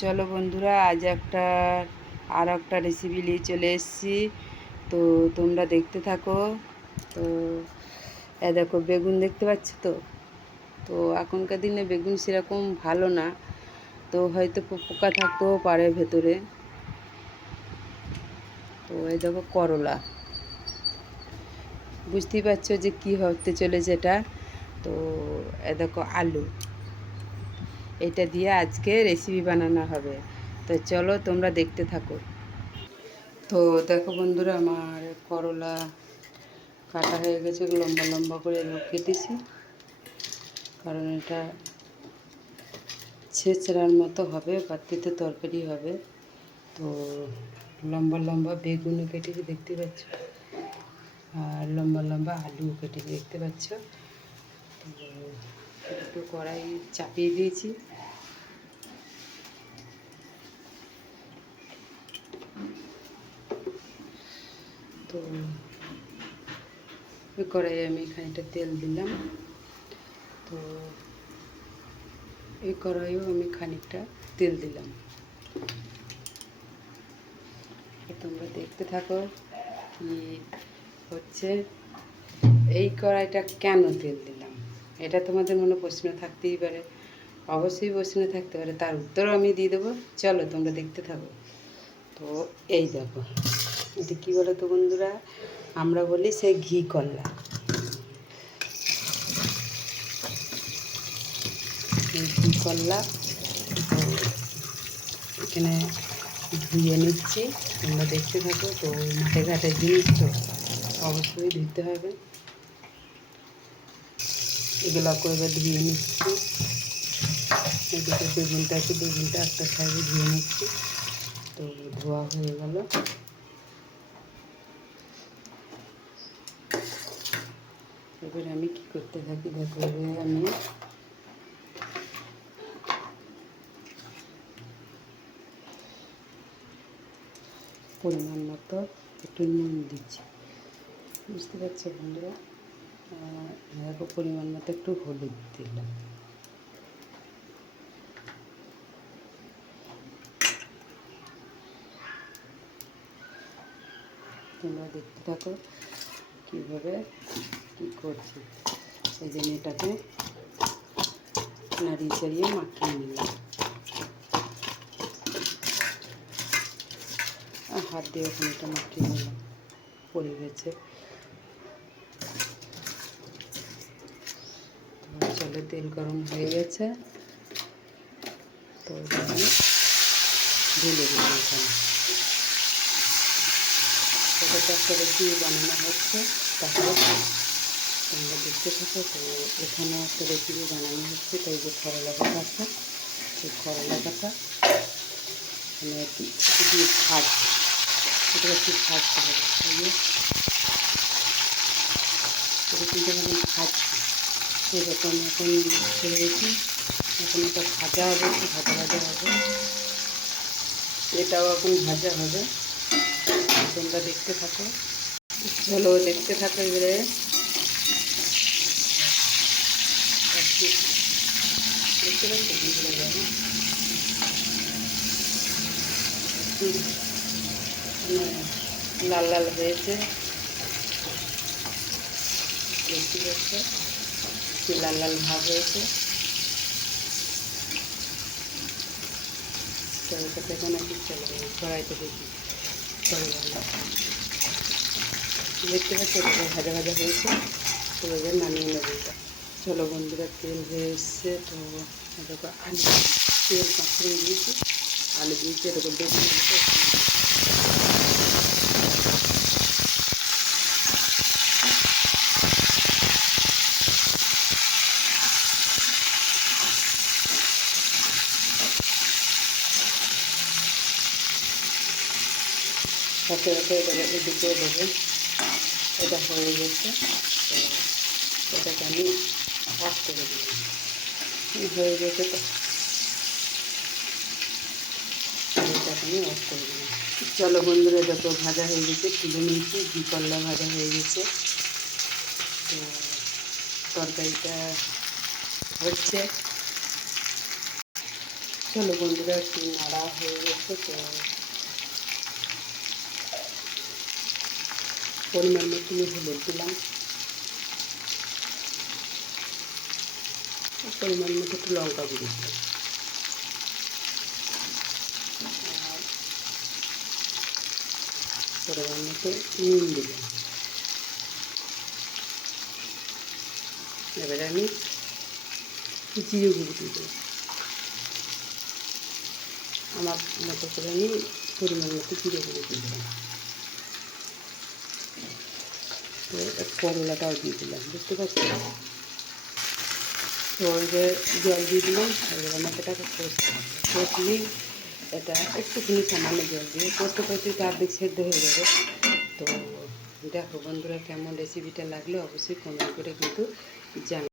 চলো বন্ধুরা, আজ আর একটা রেসিপি নিয়ে চলে এসেছি। তো তোমরা দেখতে থাকো। তো দেখো, বেগুন দেখতে পাচ্ছ তো। তো এখনকার দিনে বেগুন সেরকম ভালো না, তো হয়তো পোকা থাকতেও পারে ভেতরে। তো এই দেখো করলা, বুঝতেই পারছো যে কী হতে চলেছে এটা। তো এই দেখো আলু, এটা দিয়ে আজকে রেসিপি বানানো হবে। তো চলো তোমরা দেখতে থাকো। তো দেখো বন্ধুরা, আমার করলা কাটা হয়ে গেছে, লম্বা লম্বা করে কেটেছি, কারণ এটা ছেঁচড়ার মতো হবে, বাড়তিতে তরকারি হবে। তো লম্বা লম্বা বেগুনও কেটেছি দেখতে পাচ্ছ, আর লম্বা লম্বা আলুও কেটেছি দেখতে পাচ্ছ। তো একটু কড়াই চাপিয়ে দিয়েছি। তো ওই কড়াইয়ে আমি খানিকটা তেল দিলাম। তো এই কড়াইয়েও আমি খানিকটা তেল দিলাম। তোমরা দেখতে থাকো কি হচ্ছে। এই কড়াইটা কেন তেল দিলাম, এটা তোমাদের মনে প্রশ্ন থাকতেই পারে, অবশ্যই প্রশ্ন থাকতে পারে, তার উত্তরও আমি দিয়ে দেবো। চলো তোমরা দেখতে থাকো। তো এই দেখো, এটা কী বলো তো বন্ধুরা, আমরা বলি সে ঘি করলা। ঘি করলা এখানে ধুয়ে নিচ্ছি, তোমরা দেখতে থাকো। তো মাঠে ঘাটের জিনিস তো অবশ্যই ধুতে হবে। এগুলো করে ধুয়ে নিচ্ছি। এদিকে বেগুনটা একটা সাইডে ধুয়ে নিচ্ছি। তো ধোয়া হয়ে গেল। এবারে আমি কি করতে থাকি দেখো, এবারে আমি পরিমাণ মতো একটু নুন দিচ্ছি, বুঝতে পারছো বন্ধুরা। দেখো পরিমাণ মতো একটু হলুদ দিলাম। তোমরা দেখতে থাকো কীভাবে কী করছি। এই জন্য এটাকে নাড়িয়ে চাড়িয়ে মাখিয়ে নিলাম, আর হাত দিয়ে ওখানটা মাখিয়ে নিলাম, পড়ে গেছে। তো চলো, তেল গরম হয়ে গেছে। তো আমি ঢেলে দিলাম এখানে। সেটা একটা রেসিপি বানানো হচ্ছে, তাহলে তোমরা দেখতে থাকো। তো এখানে একটা রেসিপি বানানো হচ্ছে। তাই যে করলা কাটা আছে, সেই করলা কাটা মানে দিয়ে ভাজছে, এটা একটু ভাজতে হবে। এটা কিন্তু আমি ভাজছি, সেরকম এখন ছেড়েছি। এখন এটা ভাজা হবে, একটু ভাজা ভাজা হবে। এটাও এখন ভাজা হবে, তোমরা দেখতে থাকো। চলো দেখতে থাকো। এবারে দেখতে পাচ্ছি লাল লাল হয়েছে, দেখতে পাচ্ছ কি লাল লাল ভাব হয়েছে। তো এটাতে এখন একটু চলে কড়াইতে দেখি দেখতে পাচ্ছি এটা ভাজা ভাজা হয়েছে। তো এবার নামিয়ে নেবো এটা। চলো বন্ধুরা, তেল হয়ে এসছে। তো দেখো আলু, তেল পাঁচড়ে দিয়েছি, আলু দিয়েছি, এরকম বেগুন সাথে সাথে এটাকে এদিকেও দেবো। এটা হয়ে গেছে। তো এটাকে আমি অফ করে দিলাম, হয়ে গেছে। তো এটাকে আমি অফ করে দিলাম। চলো বন্ধুরা, দেখো ভাজা হয়ে গেছে, তুলে নিয়েছি, ঘি করলা ভাজা হয়ে গেছে। তো তরকারিটা হচ্ছে। চলো বন্ধুরা, একটু নাড়া হয়ে গেছে তো পরিমাণ মতো হলুদ দিলাম, পরিমাণ মতো একটু লঙ্কা গুঁড়ো দিলাম, আর পরিমাণ মতো নুন দিলাম। এবারে আমি জিরে গুঁড়ো দিয়ে দিলাম, আমার মতো করে আমি পরিমাণ মতো জিরে গুঁড়ো দিয়ে দিলাম। তো করলাটাও দিয়ে দিলাম, বুঝতে পারছি। তো ওই যে জল দিয়ে দিলাম, এবার আমাকে এটাকে কষলেই এটা একটুখানি সামান্য জল দিয়ে কষতে কষতে এটা অর্ধেক সেদ্ধ হয়ে যাবে। তো দেখো বন্ধুরা, কেমন রেসিপিটা লাগলো অবশ্যই কমেন্ট করে কিন্তু জানাবে।